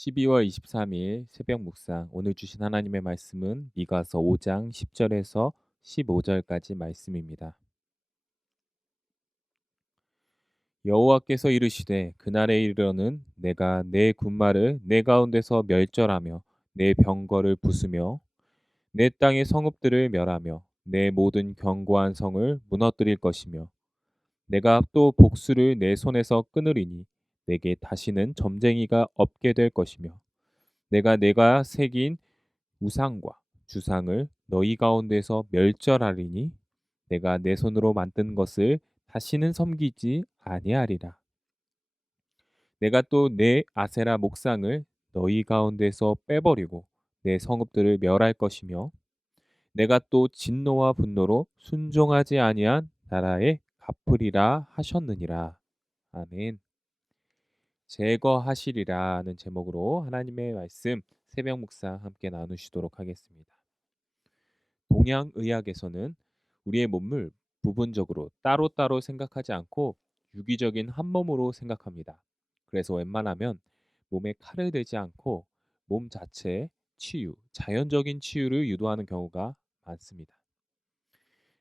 12월 23일 새벽 묵상 오늘 주신 하나님의 말씀은 미가서 5장 10절에서 15절까지 말씀입니다. 여호와께서 이르시되 그날에 이르러는 내가 내 군마를 내 가운데서 멸절하며 내 병거를 부수며 내 땅의 성읍들을 멸하며 내 모든 견고한 성을 무너뜨릴 것이며 내가 또 복수를 내 손에서 끊으리니 내게 다시는 점쟁이가 없게 될 것이며 내가 새긴 우상과 주상을 너희 가운데서 멸절하리니 내가 내 손으로 만든 것을 다시는 섬기지 아니하리라. 내가 또 내 아세라 목상을 너희 가운데서 빼버리고 내 성읍들을 멸할 것이며 내가 또 진노와 분노로 순종하지 아니한 나라에 갚으리라 하셨느니라. 아멘. 제거하시리라는 제목으로 하나님의 말씀 새벽 묵상 함께 나누시도록 하겠습니다. 동양의학에서는 우리의 몸을 부분적으로 따로따로 생각하지 않고 유기적인 한 몸으로 생각합니다. 그래서 웬만하면 몸에 칼을 대지 않고 몸 자체의 치유, 자연적인 치유를 유도하는 경우가 많습니다.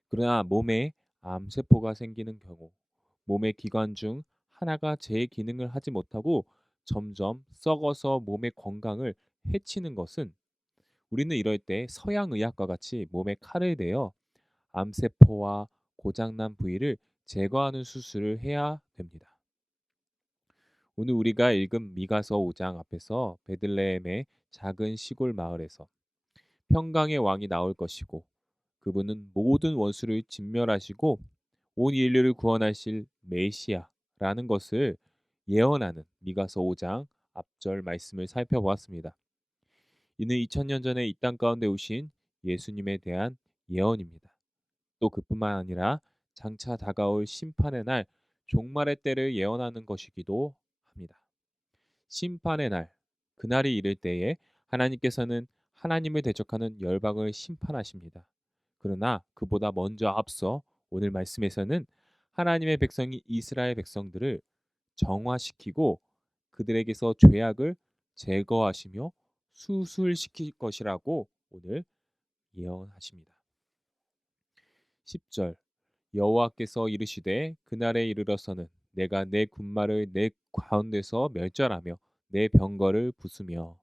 그러나 몸에 암세포가 생기는 경우, 몸의 기관 중 하나가 제 기능을 하지 못하고 점점 썩어서 몸의 건강을 해치는 것은 우리는 이럴 때 서양의학과 같이 몸에 칼을 대어 암세포와 고장난 부위를 제거하는 수술을 해야 됩니다. 오늘 우리가 읽은 미가서 5장 앞에서 베들레헴의 작은 시골 마을에서 평강의 왕이 나올 것이고 그분은 모든 원수를 진멸하시고 온 인류를 구원하실 메시아라는 것을 예언하는 미가서 5장 앞절 말씀을 살펴보았습니다. 이는 2000년 전에 이 땅 가운데 오신 예수님에 대한 예언입니다. 또 그뿐만 아니라 장차 다가올 심판의 날, 종말의 때를 예언하는 것이기도 합니다. 심판의 날, 그날이 이를 때에 하나님께서는 하나님을 대적하는 열방을 심판하십니다. 그러나 그보다 먼저 앞서 오늘 말씀에서는 하나님의 백성이 이스라엘 백성들을 정화시키고 그들에게서 죄악을 제거하시며 수술시킬 것이라고 오늘 예언하십니다. 10절 여호와께서 이르시되 그날에 이르러서는 내가 내 군마를 내 가운데서 멸절하며 내 병거를 부수며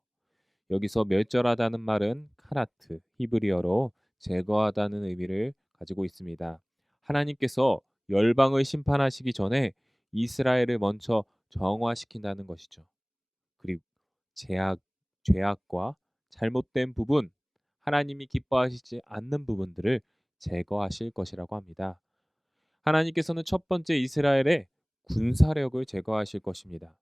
여기서 멸절하다는 말은 카라트 히브리어로 제거하다는 의미를 가지고 있습니다. 하나님께서 열방을 심판하시기 전에 이스라엘을 먼저 정화시킨다는 것이죠. 그리고 죄악과 잘못된 부분, 하나님이 기뻐하시지 않는 부분들을 제거하실 것이라고 합니다. 하나님께서는 첫 번째 이스라엘의 군사력을 제거하실 것입니다.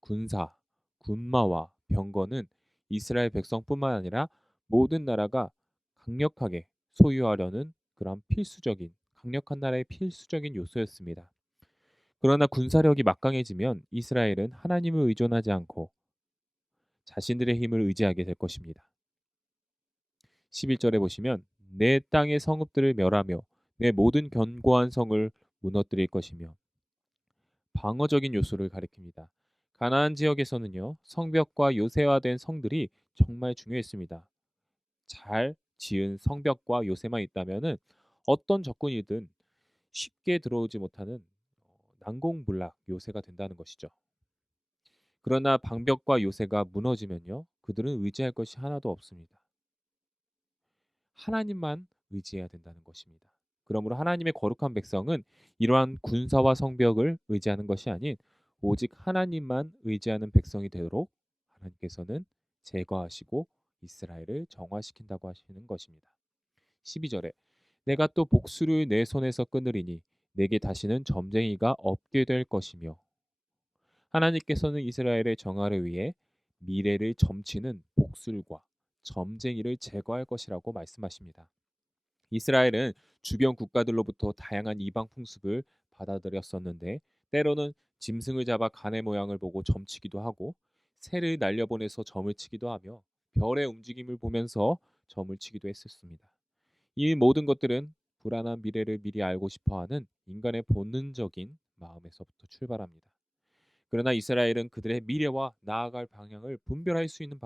군사, 군마와 병거는 이스라엘 백성뿐만 아니라 모든 나라가 강력하게 소유하려는 그런 필수적인 강력한 나라의 필수적인 요소였습니다. 그러나 군사력이 막강해지면 이스라엘은 하나님을 의존하지 않고 자신들의 힘을 의지하게 될 것입니다. 11절에 보시면 내 땅의 성읍들을 멸하며 내 모든 견고한 성을 무너뜨릴 것이며 방어적인 요소를 가리킵니다. 가나안 지역에서는요. 성벽과 요새화된 성들이 정말 중요했습니다. 잘 지은 성벽과 요새만 있다면은 어떤 적군이든 쉽게 들어오지 못하는 난공불락 요새가 된다는 것이죠. 그러나 방벽과 요새가 무너지면요. 그들은 의지할 것이 하나도 없습니다. 하나님만 의지해야 된다는 것입니다. 그러므로 하나님의 거룩한 백성은 이러한 군사와 성벽을 의지하는 것이 아닌 오직 하나님만 의지하는 백성이 되도록 하나님께서는 제거하시고 이스라엘을 정화시킨다고 하시는 것입니다. 12절에 내가 또 복수를 내 손에서 끊으리니 내게 다시는 점쟁이가 없게 될 것이며 하나님께서는 이스라엘의 정화를 위해 미래를 점치는 복술과 점쟁이를 제거할 것이라고 말씀하십니다. 이스라엘은 주변 국가들로부터 다양한 이방 풍습을 받아들였었는데 때로는 짐승을 잡아 간의 모양을 보고 점치기도 하고 새를 날려보내서 점을 치기도 하며 별의 움직임을 보면서 점을 치기도 했었습니다. 이 모든 것들은 불안한 미래를 미리 알고 싶어하는 인간의 본능적인 마음에서부터 출발합니다. 그러나 이스라엘은 그들의 미래와 나아갈 방향을 분별할 수 있는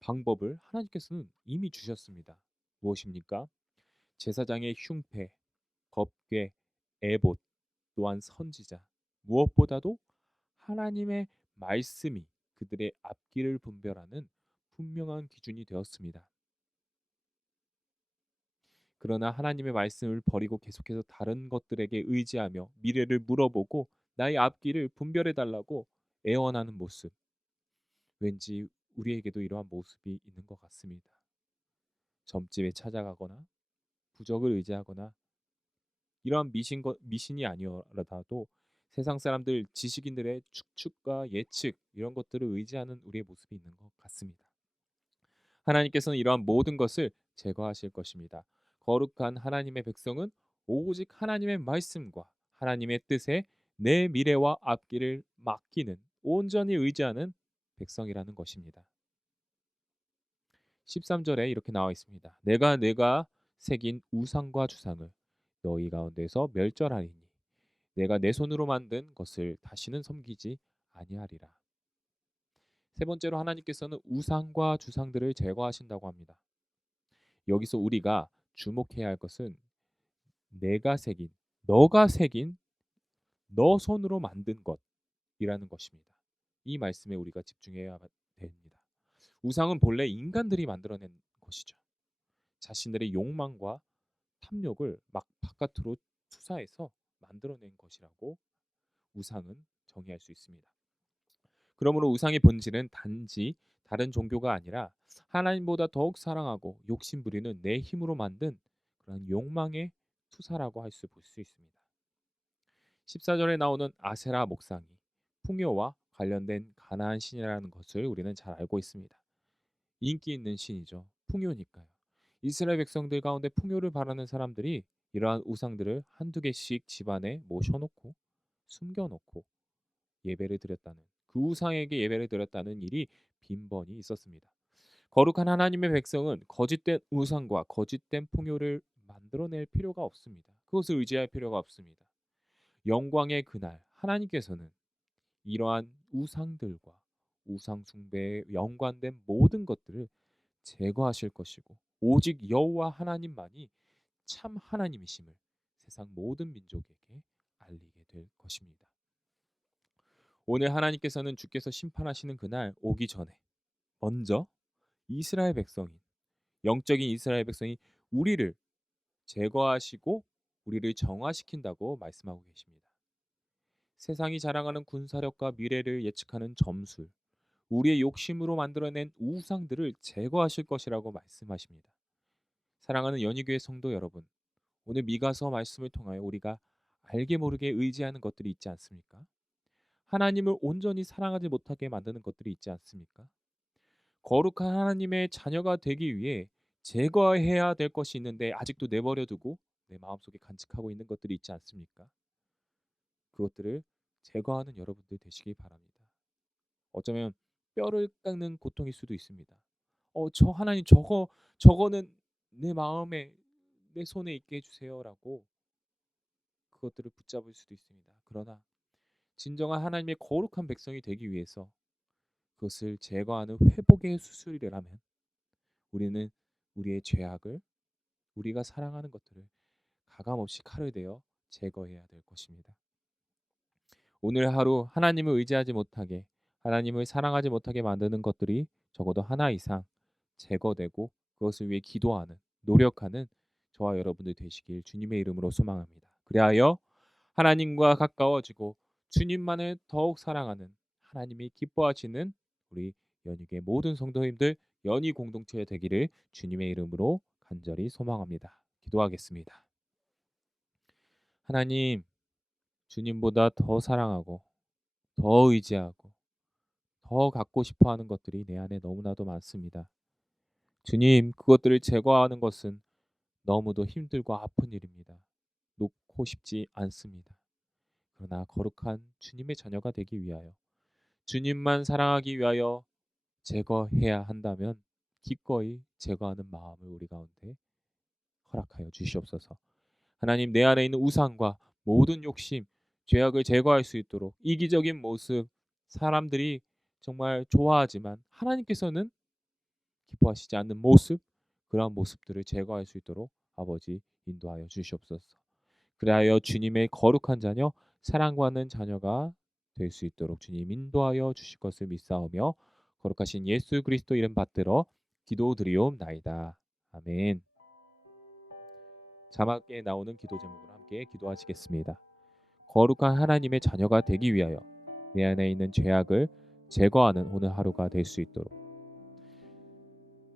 방법을 하나님께서는 이미 주셨습니다. 무엇입니까? 제사장의 흉패, 법궤, 에봇, 또한 선지자, 무엇보다도 하나님의 말씀이 그들의 앞길을 분별하는 분명한 기준이 되었습니다. 그러나 하나님의 말씀을 버리고 계속해서 다른 것들에게 의지하며 미래를 물어보고 나의 앞길을 분별해 달라고 애원하는 모습, 왠지 우리에게도 이러한 모습이 있는 것 같습니다. 점집에 찾아가거나 부적을 의지하거나 이러한 미신이 아니어라도 세상 사람들, 지식인들의 추측과 예측 이런 것들을 의지하는 우리의 모습이 있는 것 같습니다. 하나님께서는 이러한 모든 것을 제거하실 것입니다. 거룩한 하나님의 백성은 오직 하나님의 말씀과 하나님의 뜻에 내 미래와 앞길을 맡기는, 온전히 의지하는 백성이라는 것입니다. 13절에 이렇게 나와 있습니다. 내가 새긴 우상과 주상을 너희 가운데서 멸절하리니 내가 내 손으로 만든 것을 다시는 섬기지 아니하리라. 세 번째로 하나님께서는 우상과 주상들을 제거하신다고 합니다. 여기서 우리가 주목해야 할 것은 내가 새긴, 너가 새긴, 너 손으로 만든 것이라는 것입니다. 이 말씀에 우리가 집중해야 됩니다. 우상은 본래 인간들이 만들어낸 것이죠. 자신들의 욕망과 탐욕을 막 바깥으로 투사해서 만들어낸 것이라고 우상은 정의할 수 있습니다. 그러므로 우상의 본질은 단지 다른 종교가 아니라 하나님보다 더욱 사랑하고 욕심 부리는 내 힘으로 만든 그런 욕망의 투사라고 볼 수 있습니다. 14절에 나오는 아세라 목상이 풍요와 관련된 가나안 신이라는 것을 우리는 잘 알고 있습니다. 인기 있는 신이죠. 풍요니까요. 이스라엘 백성들 가운데 풍요를 바라는 사람들이 이러한 우상들을 한두 개씩 집안에 모셔놓고 숨겨놓고 예배를 드렸다는, 그 우상에게 예배를 드렸다는 일이 빈번히 있었습니다. 거룩한 하나님의 백성은 거짓된 우상과 거짓된 풍요를 만들어낼 필요가 없습니다. 그것을 의지할 필요가 없습니다. 영광의 그날 하나님께서는 이러한 우상들과 우상 숭배에 연관된 모든 것들을 제거하실 것이고 오직 여호와 하나님만이 참 하나님이심을 세상 모든 민족에게 알리게 될 것입니다. 오늘 하나님께서는 주께서 심판하시는 그날 오기 전에 먼저 이스라엘 백성인, 영적인 이스라엘 백성이 우리를 제거하시고 우리를 정화시킨다고 말씀하고 계십니다. 세상이 자랑하는 군사력과 미래를 예측하는 점술, 우리의 욕심으로 만들어낸 우상들을 제거하실 것이라고 말씀하십니다. 사랑하는 연희교회 성도 여러분, 오늘 미가서 말씀을 통하여 우리가 알게 모르게 의지하는 것들이 있지 않습니까? 하나님을 온전히 사랑하지 못하게 만드는 것들이 있지 않습니까? 거룩한 하나님의 자녀가 되기 위해 제거해야 될 것이 있는데 아직도 내버려 두고 내 마음속에 간직하고 있는 것들이 있지 않습니까? 그것들을 제거하는 여러분들 되시기 바랍니다. 어쩌면 뼈를 깎는 고통일 수도 있습니다. 저 하나님 저거는 내 마음에 내 손에 있게 해주세요라고 그것들을 붙잡을 수도 있습니다. 그러나 진정한 하나님의 거룩한 백성이 되기 위해서 그것을 제거하는 회복의 수술이라면 우리는 우리의 죄악을, 우리가 사랑하는 것들을 가감없이 칼을 대어 제거해야 될 것입니다. 오늘 하루 하나님을 의지하지 못하게, 하나님을 사랑하지 못하게 만드는 것들이 적어도 하나 이상 제거되고 그것을 위해 기도하는, 노력하는 저와 여러분들 되시길 주님의 이름으로 소망합니다. 그리하여 하나님과 가까워지고 주님만을 더욱 사랑하는, 하나님이 기뻐하시는 우리 연희교회 모든 성도님들 연희 공동체 되기를 주님의 이름으로 간절히 소망합니다. 기도하겠습니다. 하나님, 주님보다 더 사랑하고 더 의지하고 더 갖고 싶어 하는 것들이 내 안에 너무나도 많습니다. 주님, 그것들을 제거하는 것은 너무도 힘들고 아픈 일입니다. 놓고 싶지 않습니다. 그러나 거룩한 주님의 자녀가 되기 위하여, 주님만 사랑하기 위하여 제거해야 한다면 기꺼이 제거하는 마음을 우리 가운데 허락하여 주시옵소서. 하나님, 내 안에 있는 우상과 모든 욕심 죄악을 제거할 수 있도록 이기적인 모습, 사람들이 정말 좋아하지만 하나님께서는 기뻐하시지 않는 모습, 그러한 모습들을 제거할 수 있도록 아버지 인도하여 주시옵소서. 그리하여 주님의 거룩한 자녀, 사랑받는 자녀가 될 수 있도록 주님 인도하여 주실 것을 믿사오며 거룩하신 예수 그리스도 이름 받들어 기도드리옵나이다. 아멘. 자막에 나오는 기도 제목을 함께 기도하시겠습니다. 거룩한 하나님의 자녀가 되기 위하여 내 안에 있는 죄악을 제거하는 오늘 하루가 될 수 있도록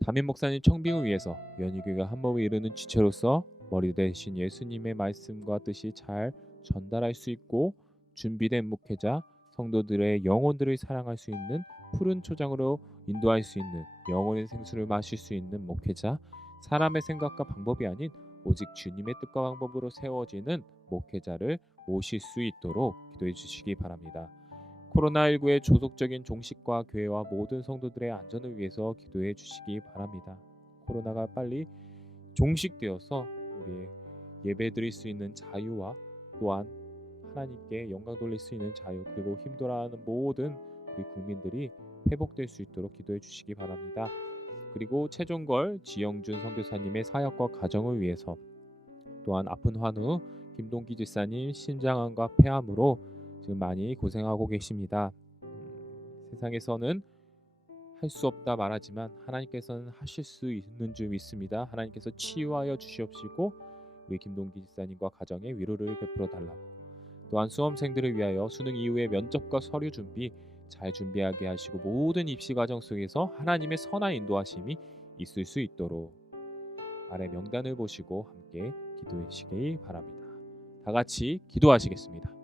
담임 목사님 청빙을 위해서 연희교회가 한몸을 이루는 지체로서 머리 대신 예수님의 말씀과 뜻이 잘 전달할 수 있고 준비된 목회자, 성도들의 영혼들을 사랑할 수 있는 푸른 초장으로 인도할 수 있는 영혼의 생수를 마실 수 있는 목회자, 사람의 생각과 방법이 아닌 오직 주님의 뜻과 방법으로 세워지는 목회자를 모실 수 있도록 기도해 주시기 바랍니다. 코로나19의 조속적인 종식과 교회와 모든 성도들의 안전을 위해서 기도해 주시기 바랍니다. 코로나가 빨리 종식되어서 우리의 예배드릴 수 있는 자유와 또한 하나님께 영광 돌릴 수 있는 자유, 그리고 힘들어하는 모든 우리 국민들이 회복될 수 있도록 기도해 주시기 바랍니다. 그리고 최종걸 지영준 선교사님의 사역과 가정을 위해서, 또한 아픈 환우 김동기 집사님 심장암과 폐암으로 지금 많이 고생하고 계십니다. 세상에서는 할 수 없다 말하지만 하나님께서는 하실 수 있는 줄 믿습니다. 하나님께서 치유하여 주시옵시고 우리 김동기 집사님과 가정에 위로를 베풀어 달라고, 또한 수험생들을 위하여 수능 이후의 면접과 서류 준비 잘 준비하게 하시고 모든 입시 과정 속에서 하나님의 선한 인도하심이 있을 수 있도록 아래 명단을 보시고 함께 기도해 주시기 바랍니다. 다 같이 기도하시겠습니다.